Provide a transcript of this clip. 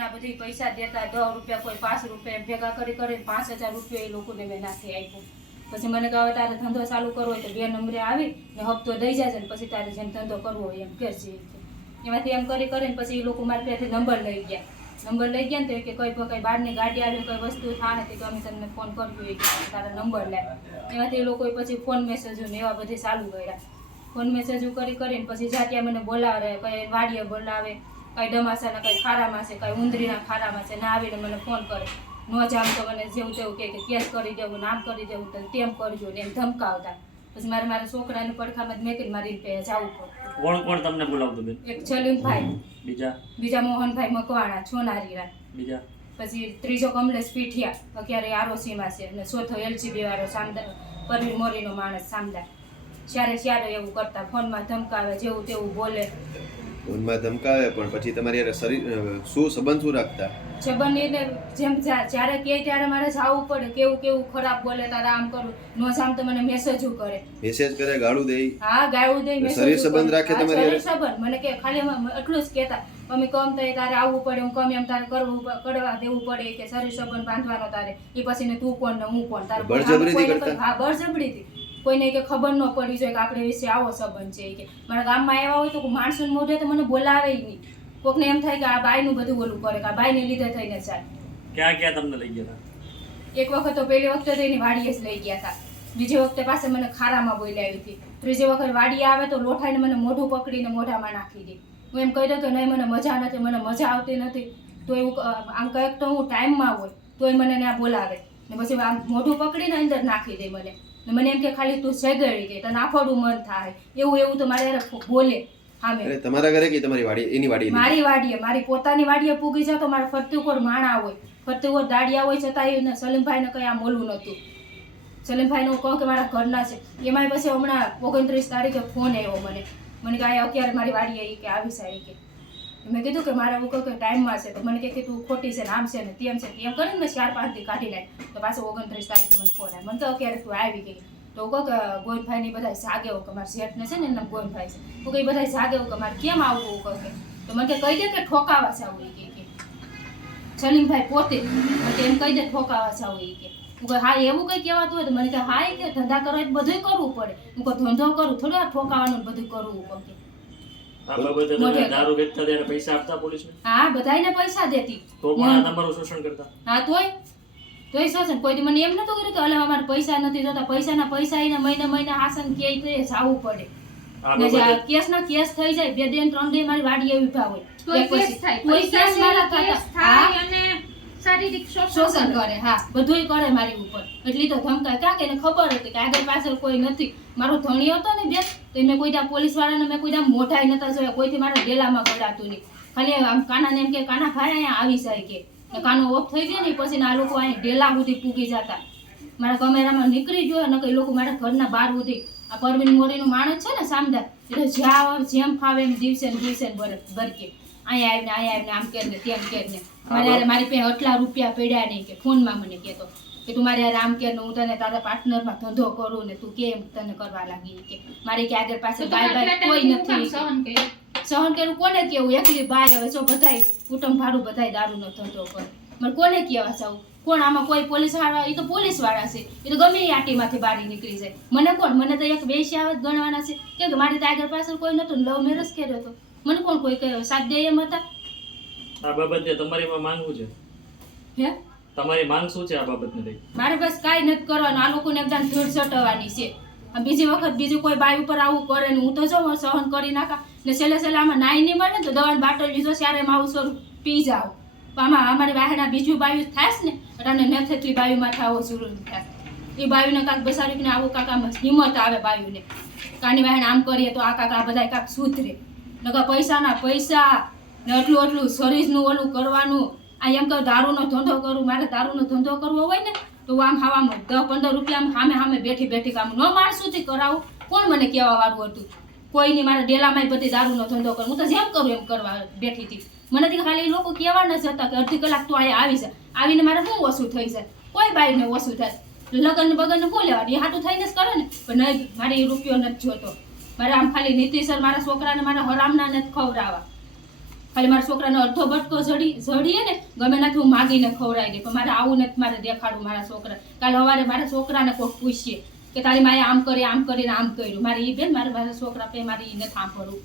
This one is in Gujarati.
એમના બધી પૈસા દેતા દસ રૂપિયા કોઈ પાંચ રૂપિયા ભેગા કરી કરીને પાંચ હજાર રૂપિયા એ લોકોને મેં નાખી આપ્યું. પછી મને કહે તારે ધંધો ચાલુ કરવો હોય તો બે નંબરે આવી ને હપ્તો દઈ જાય ને પછી તારે જેમ ધંધો કરવો હોય એમ કરજે એમાંથી એમ કરી કરીને પછી એ લોકો મારી ત્યાંથી નંબર લઈ ગયા. નંબર લઈ ગયા ને તો કે કઈ કઈ બહારની ગાડી આવી, કઈ વસ્તુ થાય ને તો અમે તમને ફોન કરજો એ કે તારા નંબર લે એમાંથી એ લોકોએ પછી ફોન મેસેજો ને એવા બધે ચાલુ કર્યા. ફોન મેસેજો કરી કરીને પછી જાત્યા મને બોલાવે, કઈ વાડીએ બોલાવે કઈ ડમાસાના કઈ ખારામાં છે કઈ ઉંદરીના ખારામાં છે ના આવીને મને ફોન કરે. ન જામ તો મને જેવું તેવું કે કેસ કરી દેવું નામ કરી દેવું તો તેમ કરજો ને એમ ધમકાવતા. પછી મારે મારા છોકરાને પડખામાં જ મેકીને મારી પે જવું પડે. કોણ કોણ તમને બોલાવતું બેન? એક છલીમભાઈ બીજા? બીજા મોહનભાઈ મકવાણા છોનારીરા બીજા? પછી ત્રીજો કમલેશ પીઠિયા અત્યારે આરોસીમાં છે અને ચોથો એલજી વાળો સામદાર મોરી મોરીનો માણસ સામદાર. ત્યારે ત્યારે એવું કરતા ફોનમાં ધમકાવે જેવું તેવું બોલે. ફોનમાં ધમકાવે પણ પછી તમારી યાર શરીર શું સંબંધ શું રાખતા? છબનીને જેમ જ્યારે કે ત્યારે મારે જવું પડે કેવું કેવું ખરાબ બોલે તારે આમ કરું નો સામ તો મને મેસેજ કરે. મેસેજ કરે ગાળું દે. હા ગાળું દે શરીર સંબંધ રાખે તમારી શરીર સંબંધ. મને કે ખાલી એટલું જ કહેતા. મમ્મી કમ થાય તારે આવવું પડે હું કમ એમ તારે કરવું કરવા દેવું પડે કે શરીર સંબંધ બાંધવાનો તારે. એ પછી ને તું કોણ ને હું કોણ? તારે બળજબરીથી? હા બળજબરીથી. કોઈને કે ખબર ન પડી જોઈએ કે આપણે વિશે આવો સંબંધ છે કે. મારા ગામમાં આવ્યા હોય તો માણસોને મોઢે તો મને બોલાવે નહીં. કોકને એમ થાય કે આ બાયનું બધું ઓલું કરે કે આ બાયને લીધે થઈને ચાલે ક્યાં ક્યાં તમને લઈ ગયા હતા એક વખત તો પહેલી વખતે તો એની વાડીએ જ લઈ ગયા હતા બીજી વખતે પાસે મને ખારામાં બોલાવી હતી. ત્રીજી વખત વાડી આવે તો લોઠાઈને મને મોઢું પકડીને મોઢામાં નાખી દે. હું એમ કહી દઉં કે નહીં મને મજા નથી મને મજા આવતી નથી. તો એવું આમ કંઈક તો હું ટાઈમમાં હોય તોય મને ત્યાં બોલાવે. ને પછી આમ મોઢું પકડીને અંદર નાખી દે મને. મને એમ કે ખાલી તું સેગડી કે તને આફોડું મન થાય. એવું એવું તો મારે બોલે અરે તમારા ઘરે કે તમારી વાડી એની વાડી મારી વાડીએ. મારી પોતાની વાડીએ પૂગી જાવ તો મારે ફરતી ઉપર માણા હોય. ફરતી ઉપર દાડિયા હોય છતાં એને સલીમભાઈને કઈ આ ઓલું નહોતું. સલીમભાઈને હું કહું કે મારા ઘરના છે. એમાંય પછી હમણાં ઓગણત્રીસ તારીખે ફોન આવ્યો મને. મને કે આ અત્યારે મારી વાડીએ કે આવી સારી કે. મેં કીધું કે મારે હું કહું ટાઈમ છે તો મને કહે કે તું ખોટી છે ને આમ છે ને તેમ છે તેમ કરીને મેં ચાર પાંચ દી કાઢી નાખ. તો પાછો ઓગણત્રીસ તારીખે મને ફોન આવ્યો. મને તો અત્યારે તું આવી ગઈ. તો કહો કે ગોવિંદભાઈ ની બધા જાગે કે મારા શેઠને છે ને એમના ગોવિંદભાઈ છે. હું કઈ બધા જાગે કે મારે કેમ આવવું કહું કે તો મને કહી દે કે ઠોકાવા છે આવું કે સલીમભાઈ પોતે મને એમ કહી દે ઠોકાવા છે આવું કે. હું કહું, હા, એવું કઈ કહેવાતું હોય તો મને કે હા કે, ધંધા કરવા બધુંય કરવું પડે. હું કહું, ધંધો કરું, થોડું આ ઠોકાવાનું ને બધું કરવું કહું કે આ બાબતે તમે દારૂ વેચતા ત્યારે પૈસા આપતા પોલીસને? હા બધાયને પૈસા દેતી. તો પણ આ તમારું શોષણ કરતા? હા તોય તોય શું કોઈ દી મને એમ નતું કર્યું કે અલે અમારે પૈસા નથી જોતા. પૈસાના પૈસા એને મહિને મહિને હાસન કે તે જાવું પડે. આ ના કેસ થઈ જાય બે દિન ત્રણ દિન મારી વાડી એવી ભાવ હોય તોય કેસ થાય. કેસ મારા કેસ થતા. અને શારીરિક શોષણ કરે હા. બધુંય કરે મારી ઉપર. એટલી તો ધમકાય. કાં કે એને ખબર હતી કે આગળ પાછળ કોઈ નથી. મારો ધણી હતો ને બે તો મેં કોઈ ત્યાં પોલીસ વાળાને મેં કોઈ ત્યાં મોઢાય નતા જોયા. કોઈથી મારા ગેલામાં પડાતું નહીં. ખાલી આમ કાનાને એમ કે કાના ભાઈ અહીંયા આવી જાય કે. કાનો ઓફ થઈ ગયો ને પછી આ લોકો અહીંયા ડેલા સુધી પૂગી જતા. મારા કમેરામાં નીકળી ગયો ને કઈ લોકો મારા ઘરના બહાર સુધી. આ પરવીન મોરીનું માણસ છે ને સામદાર એટલે જ્યાં જેમ ફાવે એમ દિવસે ને દિવસે ભરકે બરકે અહીંયા આવીને અહીંયા આવીને આમ કરીને તેમ કરીને. મારે મારી પાસે આટલા રૂપિયા પડ્યા નહીં કે ફોનમાં મને કહેતો. કે તું મારે આરામ આમ કે હું તને તારા પાર્ટનરમાં ધંધો કરું ને તું કેમ તને કરવા લાગી? કે મારે કે આગળ પાસે બાય બાય કોઈ નથી. સહન કર્યું? કોને કેવું? એકલી બાય હવે જો બધાય કુટુંબ ભાડું બધાય દારૂનો ધંધો કરે. મને કોને કહેવા જાવ કોણ આમાં કોઈ પોલીસવાળા એ તો પોલીસવાળા છે. એ તો ગમે એ આટીમાંથી બારી નીકળી જાય. મને કોણ? મને તો એક વેશ્યાવત ગણવાના છે. કેમ કે મારી તો આગળ પાછળ કોઈ નતું લવ મેરેજ કર્યો હતો. મને કોણ કોઈ કહ્યો? સાત દે એમ હતા. આ બાબતે તમારીમાં માંગવું છે? હે? તમારી માંગ શું છે આ બાબતને લઈ? મારે બસ કાંઈ નથી કરવાનું. આ લોકોને એકદમ ધૂળ છે. બીજી વખત બીજું કોઈ બાઈ ઉપર આવું કરે ને હું તો જો સહન કરી નાખા. ને છેલ્લે છેલ્લે આમાં નાઈ નહીં મળે ને તો દવાની બાટલ લીધો, ત્યારે માવું સ્વરૂપ પી જાઓ. આમાં અમારી વાહેના બીજું બાયું થાય ને? એટલે નથેથી બાયુમાં થાવો જરૂર થાય એ બાયુને કાંક બેસાડીને આવું કાકામાં હિંમત આવે બાયુને. કાની વાહેને આમ કરીએ તો આ કાકા બધા કાંક સુધરે. નકા પૈસાના પૈસા ને એટલું એટલું શરીરનું ઓલું કરવાનું આ એમ કહું, દારૂનો ધંધો કરું, મારે દારૂનો ધંધો કરવો હોય ને, તો આમ ખાવામાં દસ પંદર રૂપિયા સામે સામે બેઠી બેઠી કામ ન માણસોથી કરાવું. કોણ મને કહેવા વાળું હતું? કોઈ નહીં મારા ડેલામાં બધી દારૂનો ધંધો કરું. હું તો જેમ કરું એમ કરવા બેઠી હતી. મને ખાલી એ લોકો કહેવા ન જતા કે અડધી કલાક તો અહીંયા આવી જાય આવીને મારે શું ઓછું થઈ જાય? કોઈ બાઈને ઓછું થાય. લગ્ન બગન શું લેવાનું? એ હાટું થઈને જ કરે ને. પણ નહીં, મારે એ રૂપિયો નથી જોતો. મારે આમ ખાલી નીતિસર મારા છોકરાને મારા હરામના નથી ખવડાવવા. ખાલી મારા છોકરાનો અડધો બટકો જડી જડીએ ને, ગમે નથી હું માગીને ખવડાવી દે. પણ મારે આવું નથી મારે દેખાડવું મારા છોકરા. કાલે સવારે મારા છોકરાને કોઈ પૂછીએ કે તારી માએ આમ કરી, આમ કરીને, આમ કર્યું. મારે ઈ બેન, મારે મારા છોકરા પે મારે એ નથી સાંભળવું.